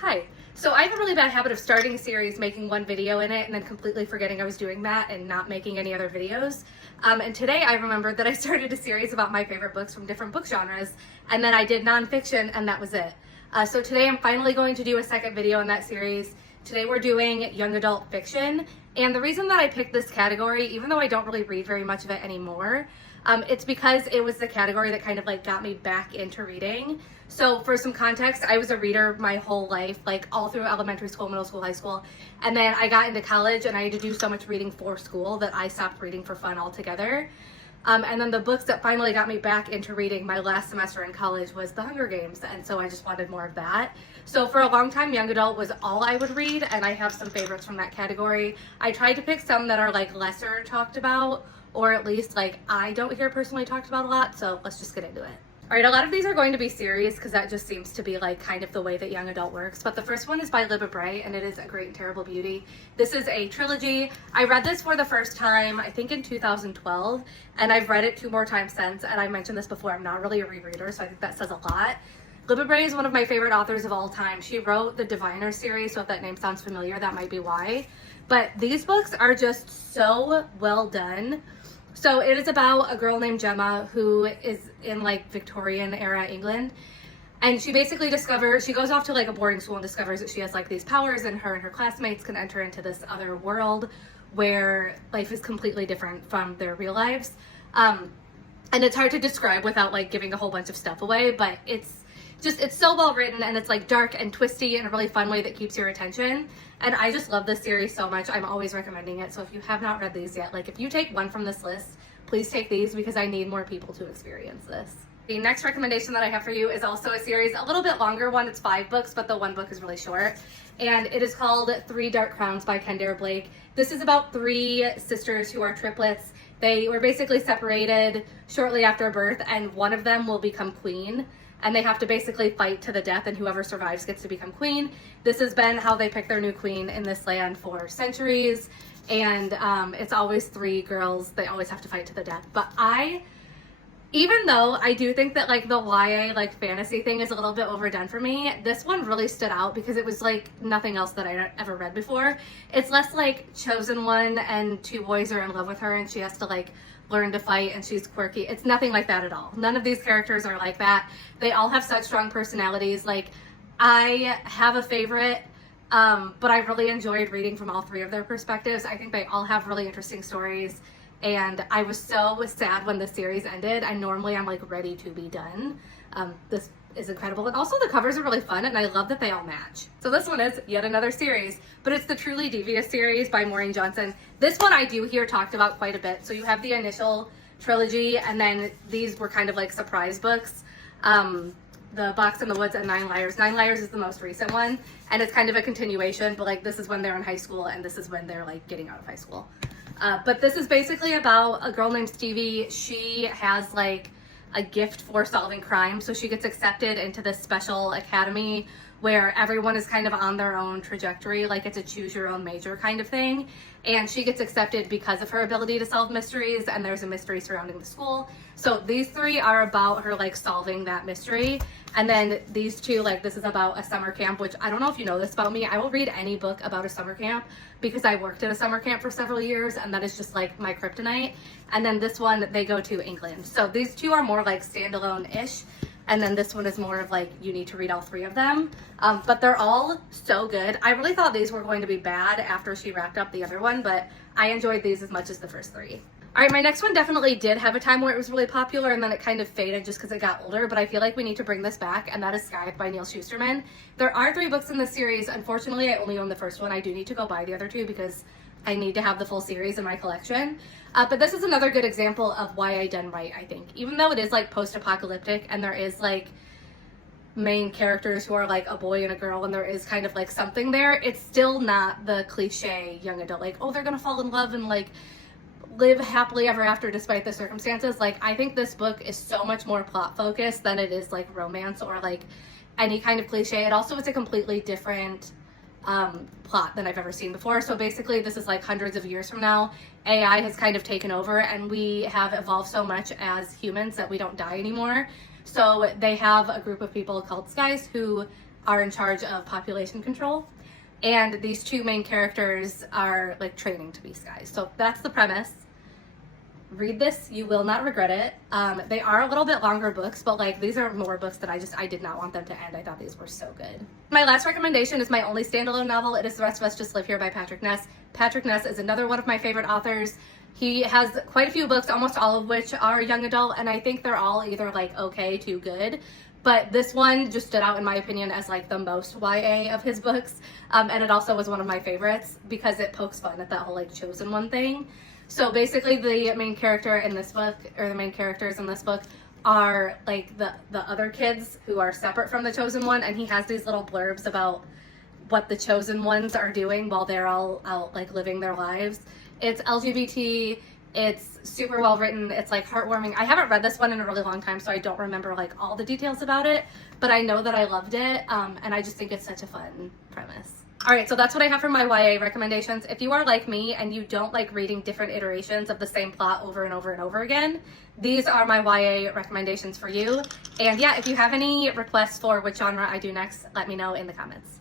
Hi. So I have a really bad habit of starting a series, making one video in it, and then completely forgetting I was doing that and not making any other videos. And today I remembered that I started a series about my favorite books from different book genres, and then I did nonfiction, and that was it. So today I'm finally going to do a second video in that series. Today we're doing young adult fiction, and the reason that I picked this category, even though I don't really read very much of it anymore, it's because it was the category that kind of like got me back into reading. So for some context, I was a reader my whole life, like all through elementary school, middle school, high school. And then I got into college and I had to do so much reading for school that I stopped reading for fun altogether. And then the books that finally got me back into reading my last semester in college was The Hunger Games. And so I just wanted more of that. So for a long time, young adult was all I would read. And I have some favorites from that category. I tried to pick some that are like lesser talked about, or at least like I don't hear personally talked about a lot. So let's just get into it. All right, a lot of these are going to be series because that just seems to be like kind of the way that young adult works. But the first one is by Libba Bray, and it is A Great and Terrible Beauty. This is a trilogy. I read this for the first time, I think in 2012, and I've read it 2 more times since. And I mentioned this before, I'm not really a rereader, so I think that says a lot. Libba Bray is one of my favorite authors of all time. She wrote the Diviner series, so if that name sounds familiar, that might be why. But these books are just so well done. So it is about a girl named Gemma who is in like Victorian era England, and she basically she goes off to like a boarding school and discovers that she has like these powers, and her classmates can enter into this other world where life is completely different from their real lives. And it's hard to describe without like giving a whole bunch of stuff away, but it's so well written, and it's like dark and twisty in a really fun way that keeps your attention. And I just love this series so much. I'm always recommending it. So if you have not read these yet, like if you take one from this list, please take these because I need more people to experience this. The next recommendation that I have for you is also a series, a little bit longer one. It's 5 books, but the one book is really short. And it is called 3 Dark Crowns by Kendare Blake. This is about 3 sisters who are triplets. They were basically separated shortly after birth, and one of them will become queen. And they have to basically fight to the death, and whoever survives gets to become queen. This has been how they pick their new queen in this land for centuries. And it's always 3 girls. They always have to fight to the death. But even though I do think that like the YA like fantasy thing is a little bit overdone for me, this one really stood out because it was like nothing else that I'd ever read before. It's less like Chosen One and 2 boys are in love with her and she has to like learn to fight and she's quirky. It's nothing like that at all. None of these characters are like that. They all have such strong personalities. Like I have a favorite, but I really enjoyed reading from all 3 of their perspectives. I think they all have really interesting stories, and I was so sad when the series ended, and normally I'm like ready to be done. This is incredible, and also the covers are really fun, and I love that they all match. So this one is yet another series, but it's the Truly Devious series by Maureen Johnson. This one I do hear talked about quite a bit. So you have the initial trilogy, and then these were kind of like surprise books. The Box in the Woods and 9 Liars. 9 Liars is the most recent one, and it's kind of a continuation, but like this is when they're in high school, and this is when they're like getting out of high school. But this is basically about a girl named Stevie. She has like a gift for solving crime, so she gets accepted into this special academy where everyone is kind of on their own trajectory, like it's a choose your own major kind of thing. And she gets accepted because of her ability to solve mysteries, and there's a mystery surrounding the school. So these 3 are about her like solving that mystery. And then these 2, like this is about a summer camp, which I don't know if you know this about me. I will read any book about a summer camp because I worked at a summer camp for several years, and that is just like my kryptonite. And then this one, they go to England. So these 2 are more like standalone-ish. And then this one is more of like, you need to read all 3 of them. But they're all so good. I really thought these were going to be bad after she wrapped up the other one, but I enjoyed these as much as the first 3. All right, my next one definitely did have a time where it was really popular, and then it kind of faded just because it got older, but I feel like we need to bring this back, and that is Scythe by Neil Shusterman. There are 3 books in this series. Unfortunately, I only own the first one. I do need to go buy the other 2 because I need to have the full series in my collection. But this is another good example of YA done right, I think. Even though it is like post-apocalyptic, and there is like main characters who are like a boy and a girl, and there is kind of like something there, it's still not the cliche young adult, like, oh, they're gonna fall in love and like live happily ever after despite the circumstances. Like, I think this book is so much more plot focused than it is like romance or like any kind of cliche. It also is a completely different plot than I've ever seen before. So basically this is like hundreds of years from now, AI has kind of taken over, and we have evolved so much as humans that we don't die anymore. So they have a group of people called Skies who are in charge of population control, and these two main characters are like training to be spies. So that's the premise. Read this, you will not regret it. They are a little bit longer books, but like these are more books that I did not want them to end. I thought these were so good. My last recommendation is my only standalone novel. It is The Rest of Us Just Live Here by Patrick Ness. Patrick Ness is another one of my favorite authors. He has quite a few books, almost all of which are young adult, and I think they're all either like okay to good. But this one just stood out in my opinion as like the most YA of his books. And it also was one of my favorites because it pokes fun at that whole like chosen one thing. So basically the main character in this book, or the main characters in this book, are like the other kids who are separate from the chosen one, and he has these little blurbs about what the chosen ones are doing while they're all out like living their lives. It's LGBT, it's super well written, it's like heartwarming. I haven't read this one in a really long time, so I don't remember like all the details about it, but I know that I loved it, and I just think it's such a fun premise. All right, so that's what I have for my YA recommendations. If you are like me and you don't like reading different iterations of the same plot over and over and over again, these are my YA recommendations for you. And yeah, if you have any requests for which genre I do next, let me know in the comments.